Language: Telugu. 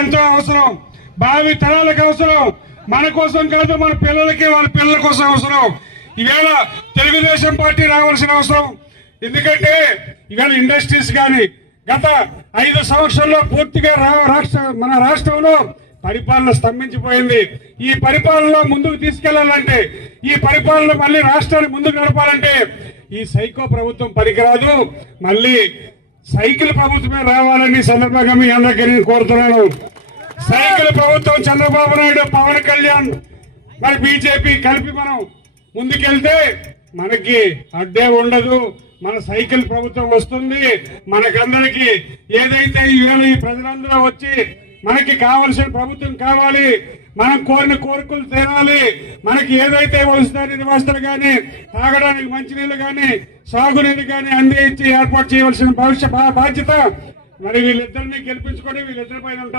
ఎంతో అవసరం, భావి తరాలకు అవసరం, మన కోసం కాదు మన పిల్లలకి వాళ్ళ పిల్లల కోసం అవసరం. ఈవేళ తెలుగుదేశం పార్టీ రావాల్సిన అవసరం. ఎందుకంటే ఈవేళ ఇండస్ట్రీస్ కానీ గత 5 సంవత్సరాల్లో పూర్తిగా మన రాష్ట్రంలో పరిపాలన స్తంభించిపోయింది. ఈ పరిపాలనలో ముందుకు తీసుకెళ్లాలంటే, ఈ పరిపాలన మళ్ళీ రాష్ట్రాన్ని ముందుకు నడపాలంటే ఈ సైకో ప్రభుత్వం పనికిరాదు. మళ్ళీ సైకిల్ ప్రభుత్వమే రావాలని సందర్భంగా మీ అందరికీ నేను కోరుతున్నాను. సైకిల్ ప్రభుత్వం చంద్రబాబు నాయుడు, పవన్ కళ్యాణ్, మరి బీజేపీ కలిపి మనం ముందుకెళ్తే మనకి అడ్డే ఉండదు. మన సైకిల్ ప్రభుత్వం వస్తుంది. మనకందరికి ఏదైతే ఈవేళ ఈ ప్రజలందరూ వచ్చి మనకి కావలసిన ప్రభుత్వం కావాలి, మనం కోరిన కోరికలు తీరాలి, మనకి ఏదైతే వసతులు కానీ, తాగడానికి మంచినీళ్ళు కానీ, సాగునీరు కానీ అందించి ఏర్పాటు చేయవలసిన బాధ్యత మరి వీళ్ళిద్దరిని గెలిపించుకొని వీళ్ళిద్దరి పైన ఉంటారు.